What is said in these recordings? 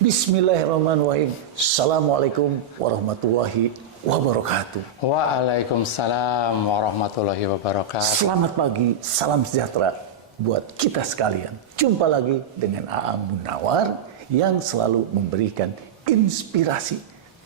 Bismillahirrahmanirrahim. Assalamualaikum warahmatullahi wabarakatuh. Waalaikumsalam warahmatullahi wabarakatuh. Selamat pagi, salam sejahtera buat kita sekalian. Jumpa lagi dengan Aam Munawar yang selalu memberikan inspirasi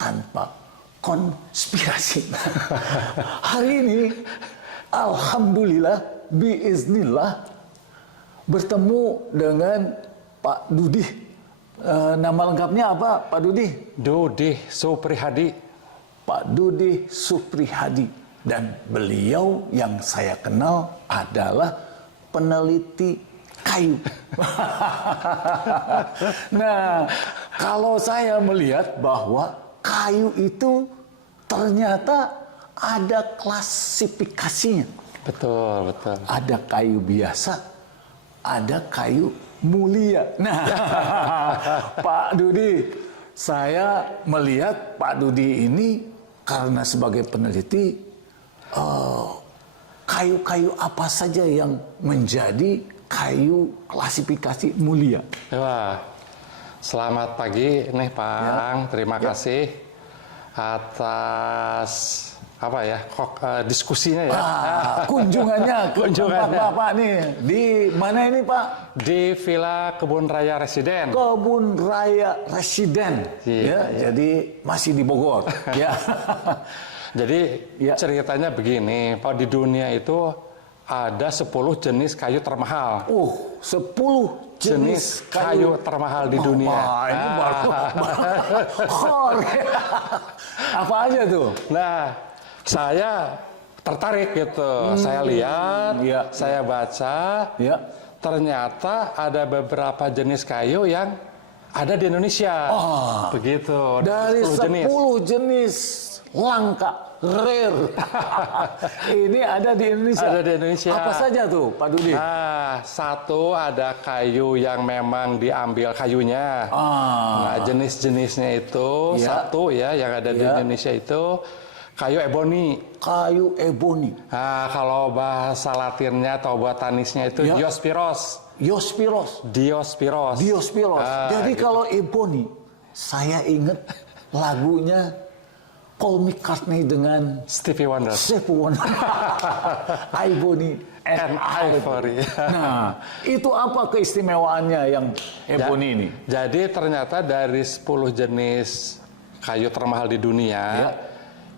tanpa konspirasi. Hari ini, alhamdulillah, biiznillah, bertemu dengan Pak Dudi. Nama lengkapnya apa, Pak Dudi? Dudi Suprihadi. Pak Dudi Suprihadi. Dan beliau yang saya kenal adalah peneliti kayu. Nah, kalau saya melihat bahwa kayu itu ternyata ada klasifikasinya. Betul, betul. Ada kayu biasa, ada kayu mulia. Nah, Pak Dudi, saya melihat Pak Dudi ini karena sebagai peneliti, kayu-kayu apa saja yang menjadi kayu klasifikasi mulia? Wah, selamat pagi nih Pak Ang. Terima kasih atas diskusinya ya. Kunjungannya ke tempat Bapak nih. Di mana ini Pak? Di Villa Kebun Raya Residen. Kebun Raya Residen. Iya. Jadi masih di Bogor. Ya. Jadi ceritanya begini, Pak, di dunia itu ada 10 jenis kayu termahal. 10 jenis kayu termahal di dunia. Ini baru. Apa aja tuh? Nah, saya tertarik gitu. Saya lihat, saya baca, ternyata ada beberapa jenis kayu yang ada di Indonesia. Begitu. Dari 10 jenis langka, rare. Ini ada di Indonesia. Ada di Indonesia. Apa saja tuh, Pak Dudi? Nah, satu ada kayu yang memang diambil kayunya. Nah, jenis-jenisnya itu satu ya yang ada di Indonesia itu kayu eboni. Kayu eboni. Nah, kalau bahasa Latinnya atau botanisnya itu Diospyros. Diospyros. Jadi gitu. kalau eboni, saya ingat lagunya Paul McCartney dengan Stevie Wonder. Ebony and Ivory. Nah, itu apa keistimewaannya yang eboni ini? Jadi ternyata dari 10 jenis kayu termahal di dunia,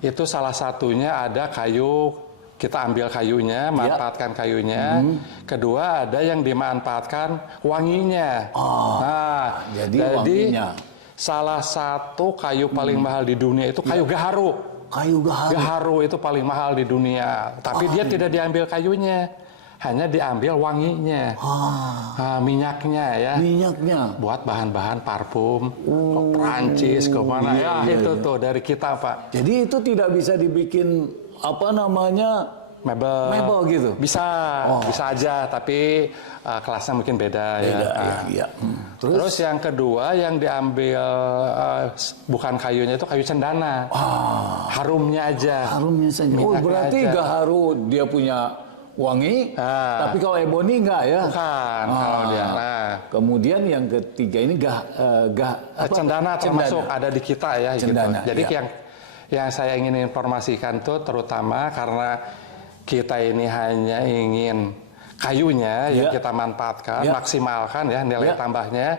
itu salah satunya ada kayu, kita ambil kayunya, manfaatkan kayunya. Kedua ada yang dimanfaatkan wanginya. Nah, jadi wanginya. Salah satu kayu paling mahal di dunia itu kayu gaharu. Kayu gaharu. Gaharu itu paling mahal di dunia. Tapi dia tidak diambil kayunya, hanya diambil wanginya, minyaknya ya. Minyaknya. Buat bahan-bahan parfum, ke Prancis, ke mana itu tuh dari kita Pak. Jadi itu tidak bisa dibikin mebel gitu. Bisa aja, tapi kelasnya mungkin beda ya. Terus yang kedua yang diambil bukan kayunya itu kayu cendana. Harumnya aja. Harumnya saja. Berarti gaharu dia punya wangi, tapi kalau eboni enggak ya? Bukan kalau dia. Nah, kemudian yang ketiga ini cendana termasuk ada di kita ya. Cendana, gitu. Jadi yang saya ingin informasikan tuh terutama karena kita ini hanya ingin kayunya yang kita manfaatkan, maksimalkan ya nilai tambahnya,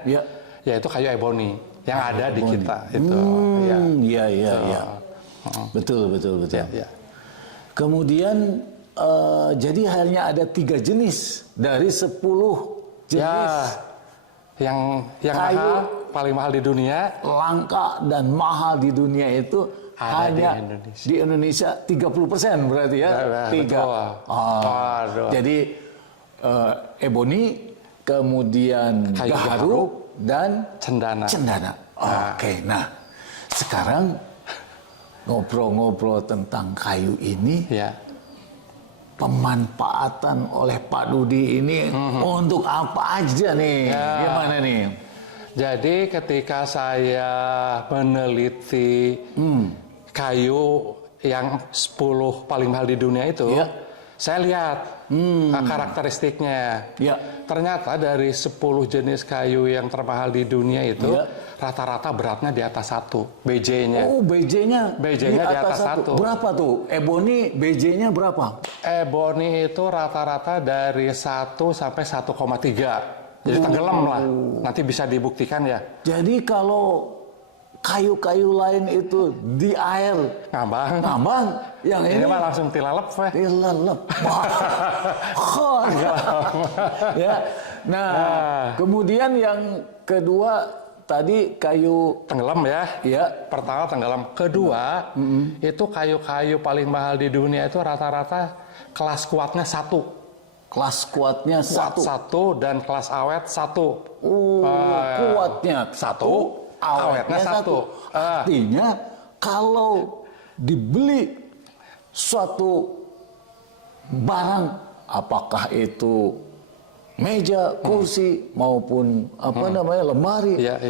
yaitu kayu eboni yang ada di kita itu. Iya. Betul. Ya. Kemudian jadi hanya ada 3 jenis dari 10 jenis yang kayu mahal, paling mahal di dunia, langka dan mahal di dunia itu hanya di Indonesia 30% berarti ya. 3. Jadi eboni, kemudian kayu gaharu dan cendana. Oke. Nah, sekarang ngobrol-ngobrol tentang kayu ini. Pemanfaatan oleh Pak Dudi ini untuk apa aja nih? Gimana nih? Jadi ketika saya meneliti kayu yang 10 paling mahal di dunia itu, saya lihat karakteristiknya. ternyata dari 10 jenis kayu yang termahal di dunia itu Iya. rata-rata beratnya di atas 1 BJ-nya. Oh, BJ-nya BJ-nya di atas 1. Berapa tuh? Ebony BJ-nya berapa? Ebony itu rata-rata dari 1 sampai 1,3. Jadi tenggelam lah. Nanti bisa dibuktikan ya. Jadi kalau kayu-kayu lain itu di air Ngambang. ngambang, yang Ini ini mah langsung tilalep, Pak. dilelep. Ya. Nah, kemudian yang kedua tadi kayu Tenggelam ya. ya Pertama tenggelam. Kedua, itu kayu-kayu paling mahal di dunia itu rata-rata kelas kuatnya 1. kelas kuatnya Kuat satu. 1 dan kelas awet 1. Kuatnya satu, awetnya satu. Artinya kalau dibeli suatu barang, apakah itu meja, kursi maupun lemari, Iya.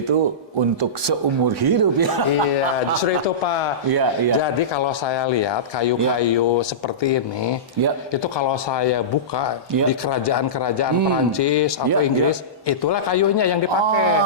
itu untuk seumur hidup ya. Iya, justru itu Pak. Iya. Jadi kalau saya lihat kayu-kayu seperti ini, Iya. itu kalau saya buka Iya. di kerajaan-kerajaan Perancis atau Iya, Inggris, itulah kayunya yang dipakai.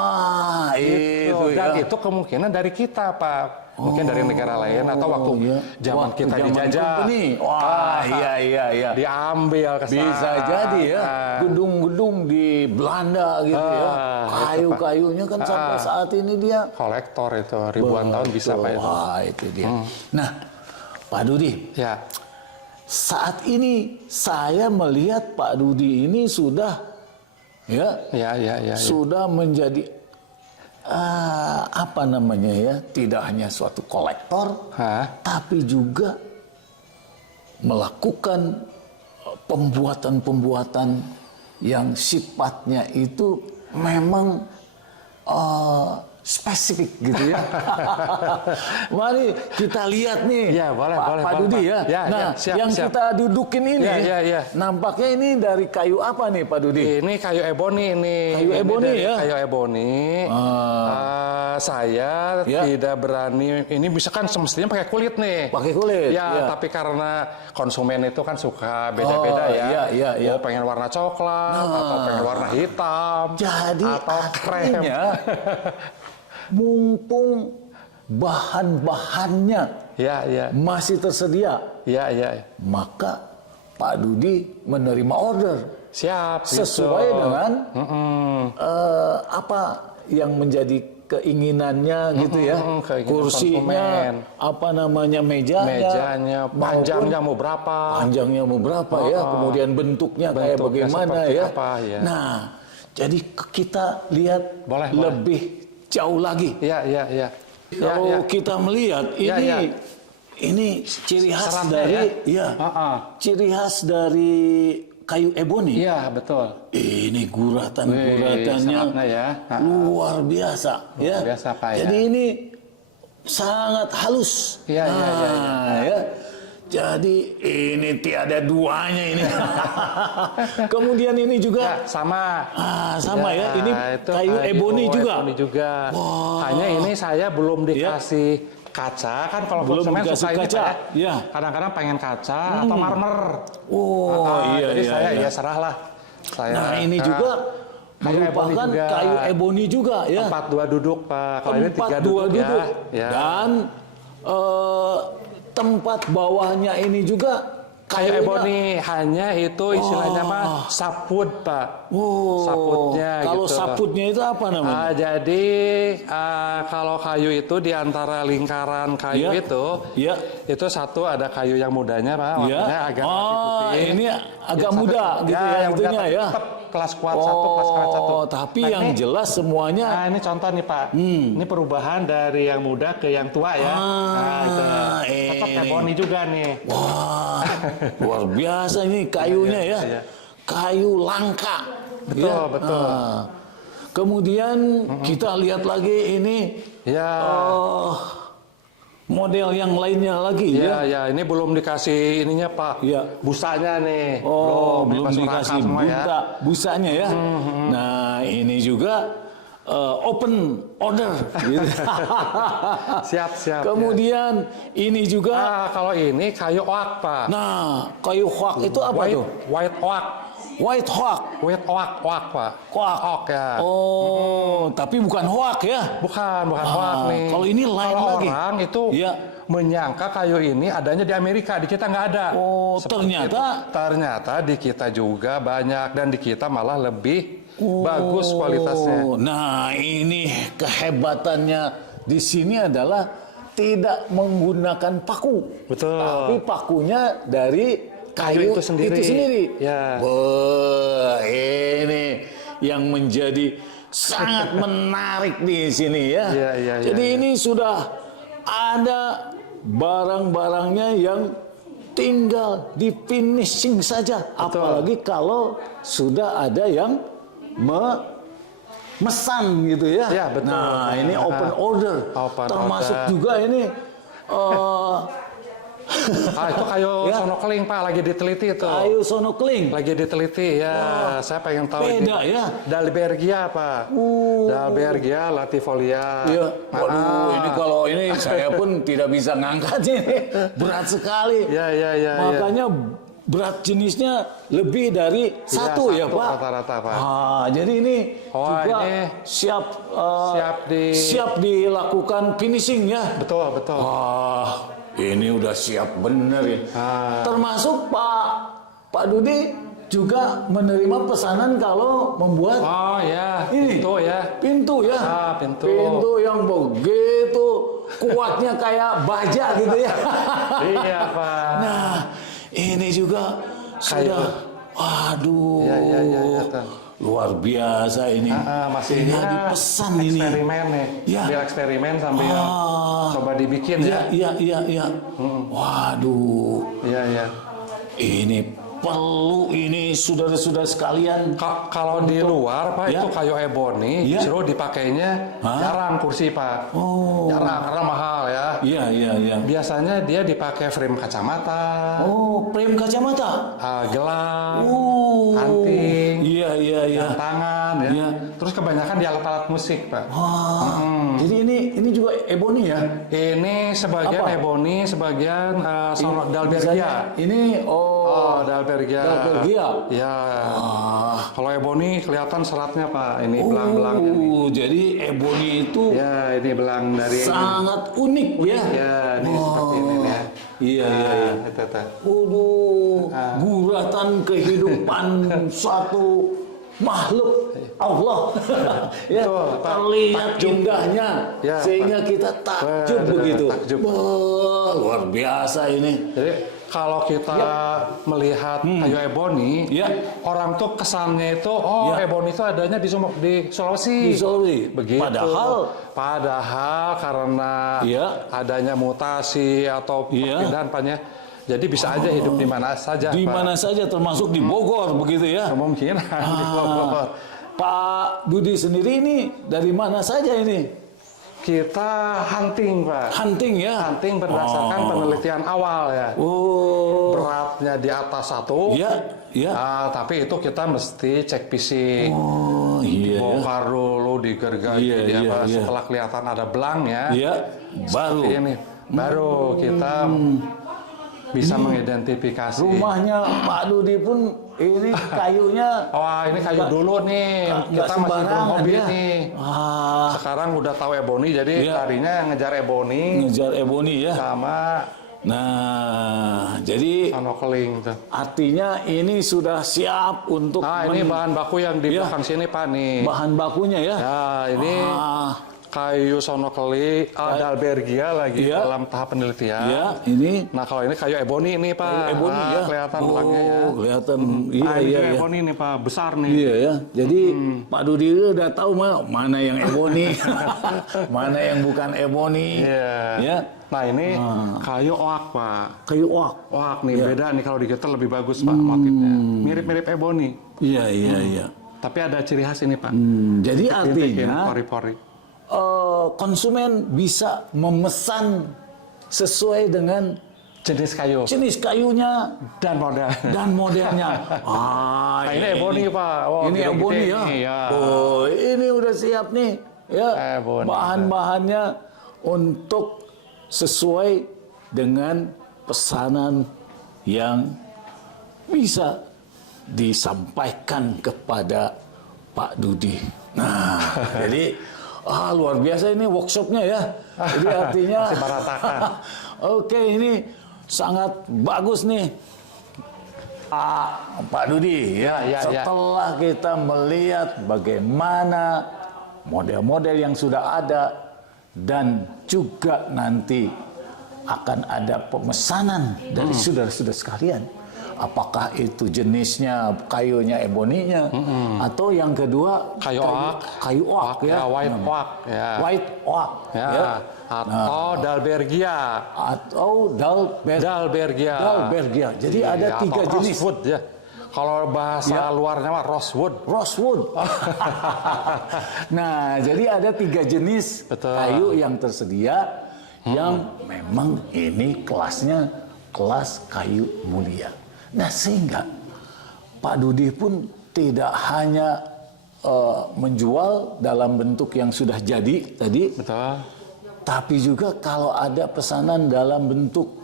Itu Dan ya. itu kemungkinan dari kita Pak. Mungkin dari negara lain atau waktu iya. zaman Waktu kita zaman dijajah. company. Wah, iya. Diambil ke sana. Bisa jadi ya, gedung-gedung di Belanda gitu ya, kayu-kayunya kan sampai saat ini dia Kolektor itu ribuan tahun bisa Pak itu. Wah, itu dia. Nah, Pak Dudi, Ya. saat ini saya melihat Pak Dudi ini sudah Ya. sudah menjadi tidak hanya suatu kolektor, tapi juga melakukan pembuatan-pembuatan yang sifatnya itu memang spesifik gitu ya. Mari kita lihat nih, Ya, boleh, Pak Dudi ya. Nah, siap. kita dudukin ini, Ya. nampaknya ini dari kayu apa nih, Pak Dudi? Ini kayu eboni ini. Kayu eboni dari ya? Kayu eboni. Saya tidak berani. Ini bisa kan semestinya pakai kulit nih. Pakai kulit. Ya, tapi karena konsumen itu kan suka beda-beda ya. Iya. Oh, pengen warna coklat atau pengen warna hitam. Jadi atau krem. artinya mumpung bahan-bahannya Ya. masih tersedia, Ya. maka Pak Dudi menerima order Siap. sesuai gitu. dengan apa yang menjadi keinginannya gitu ya. Keinginan Kursinya, konsumen. mejanya, panjangnya mau berapa? Panjangnya mau berapa ya, kemudian bentuknya kayak Bentuknya bagaimana seperti ya. apa, ya. Nah, jadi kita lihat Boleh. lebih jauh lagi. Ya. Kalau kita melihat ini ciri khas Seratnya dari ciri khas dari kayu eboni. Iya, betul. Ini guratan-guratannya seratnya ya. luar biasa ya. Luar biasa, Pak, ya. Jadi ini sangat halus. Iya. Ya. Jadi ini tiada duanya ini. Kemudian ini juga sama. Sama ya. Ini itu kayu eboni juga. Eboni juga. Hanya ini saya belum dikasih kaca kan kalau Belum konsumen dikasih suka ini kaca. Pak, Ya. Kadang-kadang pengen kaca atau marmer. Iya. Jadi saya ya serah lah. Nah ini juga merupakan kayu eboni juga ya. Tempat 2 duduk Pak. Kalau ini 3 2 duduk duduk. ya. Dan tempat bawahnya ini juga Kayu eboni hanya itu istilahnya mah saput Pak. Saputnya kalau gitu. saputnya itu apa namanya? Jadi kalau kayu itu di antara lingkaran kayu itu satu ada kayu yang mudanya Pak, warnanya agak putih. Ini agak muda gitu ya, yang itunya muda, ya. Tetap kelas kuat satu, kelas kuat satu. Tapi Nah, yang ini, jelas semuanya. Nah ini contoh nih Pak. Ini perubahan dari yang muda ke yang tua ya. Tetap eboni juga nih. Wah, luar biasa ini kayunya ya. Kayu langka. Betul. Kemudian kita lihat lagi ini model yang lainnya lagi ya. Ini belum dikasih ininya Pak. Busanya nih. Belum dikasih busanya ya. Nah ini juga open order. Gitu. Siap. Kemudian ini juga. Kalau ini kayu oak Pak. Nah kayu oak itu apa tuh? White oak. White Oak. White oak, Pak. Oak. Oak ya. Oh, tapi bukan hoak ya. Bukan hoak nih. Kalau ini lain Kalau lagi. orang itu Ya. menyangka kayu ini adanya di Amerika, di kita nggak ada. Oh, Seperti ternyata- itu. Ternyata di kita juga banyak, dan di kita malah lebih bagus kualitasnya. Nah, ini kehebatannya di sini adalah tidak menggunakan paku. Betul. Tapi pakunya dari kayu itu sendiri. Ya. Wah, ini yang menjadi sangat menarik di sini ya. Iya, Jadi iya. ini sudah ada barang-barangnya yang tinggal di finishing saja. Apalagi kalau sudah ada yang memesan gitu ya. Ya, betul. Nah, ini open order. Open Termasuk order. juga ini Itu kayu Ya. sonokeling, Pak, lagi diteliti itu. kayu sonokling. Lagi diteliti ya. Saya pengen tahu Beda ini. ya. Dalbergia, Pak. Dalbergia latifolia. Iya. Waduh, ini kalau ini saya pun tidak bisa ngangkatnya ini. Berat sekali. Ya. Makanya berat jenisnya lebih dari satu ya, Pak. Rata-rata, Pak. Jadi ini Wah, juga ini siap siap dilakukan finishing ya. Betul. Ini udah siap bener ya. Termasuk Pak Dudi juga menerima pesanan kalau membuat Oh ya, ini itu ya. pintu ya. Pintu. Pintu yang begitu kuatnya kayak baja gitu ya. Iya, Pak. Nah, ini juga sudah, waduh, Iya, Tan. luar biasa ini. Masih tinggal dipesan ini. eksperimen nih. Ya. Sambil eksperimen sambil coba dibikin ya. Iya. Waduh, Iya. ini perlu ini saudara-saudara sekalian. Kalau di luar, Pak, Ya. itu kayu ebony, Ya. justru dipakainya jarang kursi, Pak. Oh. Jarang, karena mahal ya. Iya. Biasanya dia dipakai frame kacamata, Oh, frame kacamata. gelang, Oh. anting, Iya. jam tangan ya. Iya. Terus kebanyakan di alat-alat musik, Pak. Jadi ini juga ebony ya. Ini sebagian Apa? ebony, sebagian dalbergia. Misalnya, ini Dalbergia. Dalbergia. Ya. Kalau ebony kelihatan seratnya, Pak. Ini belang-belangnya nih. Jadi ebony itu Ya, ini belang dari sangat unik ya. Ya, ini seperti ini nih ya. Iya. Itu. Waduh, guratan kehidupan suatu makhluk Allah. Ya, Betul, Pak. terlihat Takjub. indahnya Ya, sehingga kita takjub Benar, begitu. takjub. Wah, luar biasa ini. Jadi kalau kita melihat kayu ebony, Ya. orang tuh kesannya itu, Ya. ebony itu adanya di Sulawesi. Di Sulawesi. Begitu. Padahal karena Ya. adanya mutasi atau Ya. perpindahan, Pak, ya. Jadi bisa aja hidup di mana saja, Di Pak. mana saja termasuk di Bogor begitu ya. Kemungkinan di Bogor. Pak Budi sendiri ini dari mana saja ini? Kita hunting, Pak. Hunting ya. Hunting berdasarkan penelitian awal ya. Oh. Beratnya di atas 1. Ya. Tapi itu kita mesti cek fisik. Oh, iya ya. Bongkar dulu, digergaji Iya, dia, iya, Pak. iya. Setelah kelihatan ada belangnya, Iya, baru ini baru kita bisa mengidentifikasi. rumahnya Pak Dudi pun ini kayunya Wah, ini kayu dulu nih. nggak Kita masih belum sembarangan hobi ya. nih. Sekarang udah tahu ebony, jadi Iya. larinya ngejar ebony ngejar ebony ya. sama Nah, jadi sonokeling tuh. artinya ini sudah siap untuk Ini bahan baku yang di Iya. belakang sini, Pak, nih. bahan bakunya ya. Ya, ini kayu sonokeling, dalbergia lagi Iya. dalam tahap penelitian. Ya, ini Nah, kalau ini kayu ebony nih, Pak. ebony ya. Kelihatan belangnya ya. Kelihatan. Ini Iya. ebony nih, Pak, besar nih. Iya ya. Jadi Pak Dudi udah tahu mana yang ebony, mana yang bukan ebony. Iya. Ya. Nah, ini kayu oak, Pak. Kayu oak. Oak nih, beda nih kalau di kita lebih bagus, Pak, motifnya. Mirip-mirip ebony. Iya. Tapi ada ciri khas ini, Pak. Jadi Bikin artinya pori-pori. konsumen bisa memesan sesuai dengan Jenis kayu jenis kayunya dan model. dan modelnya. Nah, ini ebony, Pak. Oh, Ini gede-gede ebony ya. nih, ya. Oh, ini udah siap nih. Ya. Ebony. Bahan-bahannya untuk sesuai dengan pesanan yang bisa disampaikan kepada Pak Dudi. Nah, jadi luar biasa ini workshopnya ya. Jadi artinya oke, ini sangat bagus nih. Pak Dudi ya, setelah kita melihat bagaimana model-model yang sudah ada dan juga nanti akan ada pemesanan dari saudara-saudara sekalian. Apakah itu jenisnya kayunya eboninya atau yang kedua kayu oak ya, white oak ya, white oak ya. Atau Dalbergia atau Dalbergia. Jadi ada 3 jenis. Rosewood ya. Kalau bahasa luarnya mah rosewood. Nah, jadi ada 3 jenis kayu yang tersedia yang memang ini kelasnya kelas kayu mulia. Nah, sehingga Pak Dudi pun tidak hanya menjual dalam bentuk yang sudah jadi tadi, tapi juga kalau ada pesanan dalam bentuk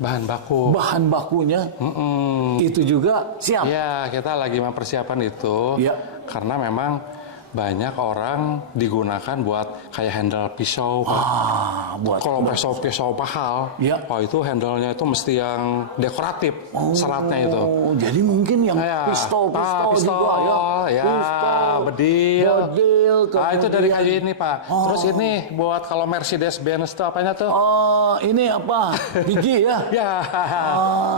bahan bakunya, itu juga siap. Ya, kita lagi mempersiapkan itu, karena memang banyak orang digunakan buat kayak handle pisau. Kalau pisau pahal, itu handle-nya itu mesti yang dekoratif, seratnya itu. Jadi mungkin yang pistol juga ya. Bedil. Itu dari kayu ini, Pak. Terus ini buat kalau Mercedes-Benz itu apanya tuh? Ini apa? Biji ya?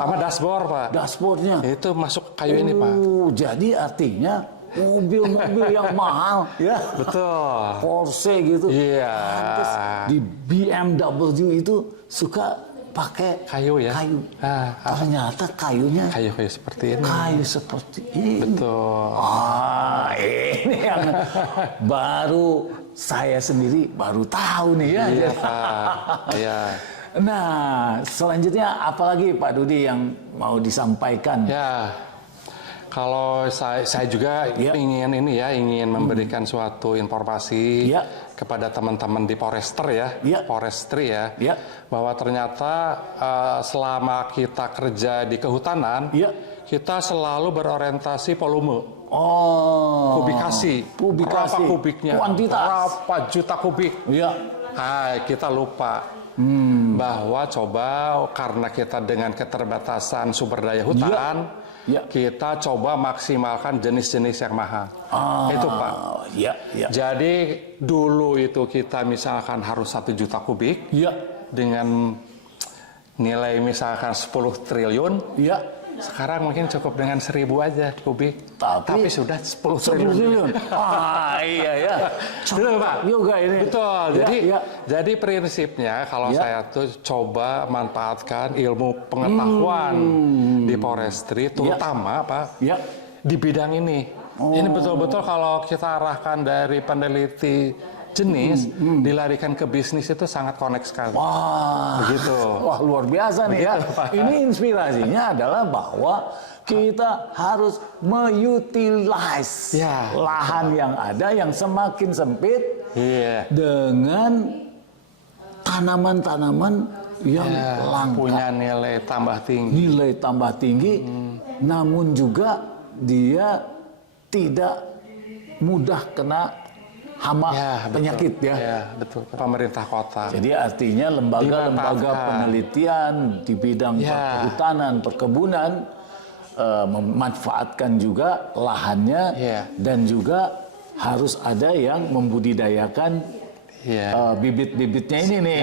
Sama dashboard, Pak. Dashboardnya. Itu masuk kayu ini, Pak. Jadi artinya mobil-mobil yang mahal ya, betul, Porsche gitu, pantes di BMW itu suka pakai kayu ya, ternyata kayunya kayu seperti ini, betul. Ini yang baru saya sendiri baru tahu nih ya. Iya, Pak. Iya. Nah, selanjutnya apalagi Pak Dudi yang mau disampaikan? Ya. Kalau saya juga ingin memberikan suatu informasi kepada teman-teman di forestry ya, bahwa ternyata selama kita kerja di kehutanan, kita selalu berorientasi volume. Kubikasi. Berapa kubiknya? Kuantitas. Berapa juta kubik? Kita lupa bahwa coba karena kita dengan keterbatasan sumber daya hutan, kita coba maksimalkan jenis-jenis yang mahal. Itu, Pak. Jadi dulu itu kita misalkan harus 1 juta kubik dengan nilai misalkan 10 triliun. Sekarang mungkin cukup dengan 1.000 aja kubik. Tapi sudah 10 triliun. Iya. Betul, Pak. Juga ini. Betul. Jadi prinsipnya kalau saya tuh coba manfaatkan ilmu pengetahuan di forestry, terutama Pak di bidang ini. Ini betul-betul kalau kita arahkan dari peneliti jenis dilarikan ke bisnis itu sangat connect sekali. Begitu. Wah, luar biasa nih ya. Ini inspirasinya adalah bahwa kita harus mengutilize lahan yang ada yang semakin sempit dengan tanaman-tanaman yang langka, punya nilai tambah tinggi. Namun juga dia tidak mudah kena hama penyakit betul. Pemerintah kota. Jadi artinya lembaga-lembaga penelitian di bidang perhutanan, perkebunan memanfaatkan juga lahannya dan juga harus ada yang membudidayakan bibit-bibitnya ini nih,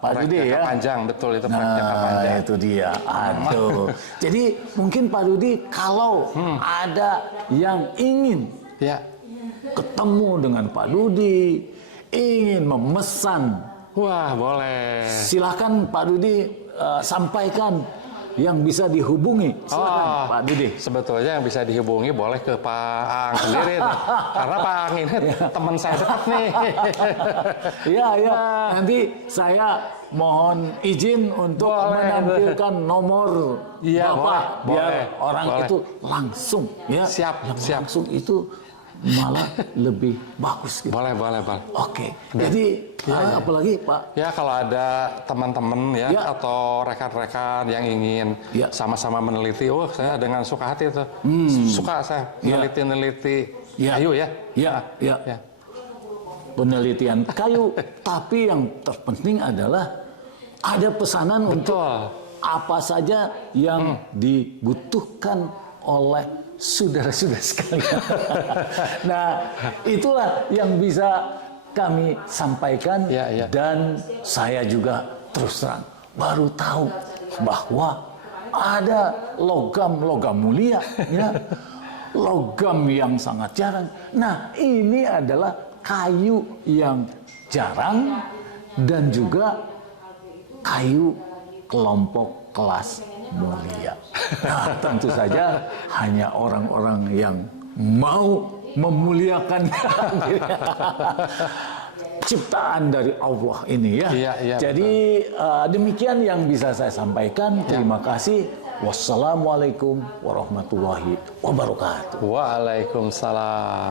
Pak Dudi ya. Panjang, betul itu jangka panjang. Itu dia. Aduh. Jadi mungkin Pak Dudi kalau ada yang ingin ketemu dengan Pak Dudi, ingin memesan, boleh. Silakan Pak Dudi sampaikan yang bisa dihubungi. Silakan Pak Dudi. Sebetulnya yang bisa dihubungi boleh ke Pak Ang sendiri, karena Pak Ang ini teman saya dekat nih. Iya. Nanti saya mohon izin untuk menampilkan nomor Bapak biar orang itu langsung Siap. Langsung itu malah lebih bagus gitu. Boleh. Oke. Jadi apalagi Pak? Ya kalau ada teman-teman ya, Ya. atau rekan-rekan yang ingin Ya. sama-sama meneliti, saya dengan suka hati itu, suka saya meneliti Ya. kayu ya. Ya. Penelitian kayu, tapi yang terpenting adalah ada pesanan untuk Betul. apa saja yang dibutuhkan oleh saudara-saudara sekalian. Nah, itulah yang bisa kami sampaikan, Ya. dan saya juga terus terang baru tahu bahwa ada logam mulia, ya, logam yang sangat jarang. Nah, ini adalah kayu yang jarang dan juga kayu kelompok kelas mulia. Nah, tentu saja hanya orang-orang yang mau memuliakan ciptaan dari Allah ini ya. Iya, Jadi demikian yang bisa saya sampaikan. Terima kasih. Wassalamualaikum warahmatullahi wabarakatuh. Waalaikumsalam.